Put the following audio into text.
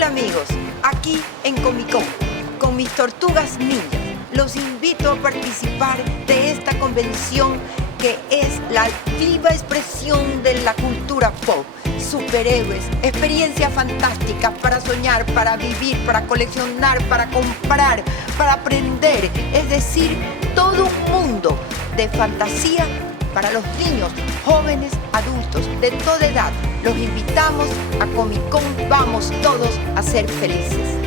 Hola amigos, aquí en Comic Con, con mis tortugas ninjas, los invito a participar de esta convención que es la viva expresión de la cultura pop. Superhéroes, experiencias fantásticas para soñar, para vivir, para coleccionar, para comprar, para aprender. Es decir, todo un mundo de fantasía para los niños, jóvenes, adultos, de toda edad. Los invitamos a Comic Con. Vamos todos a ser felices.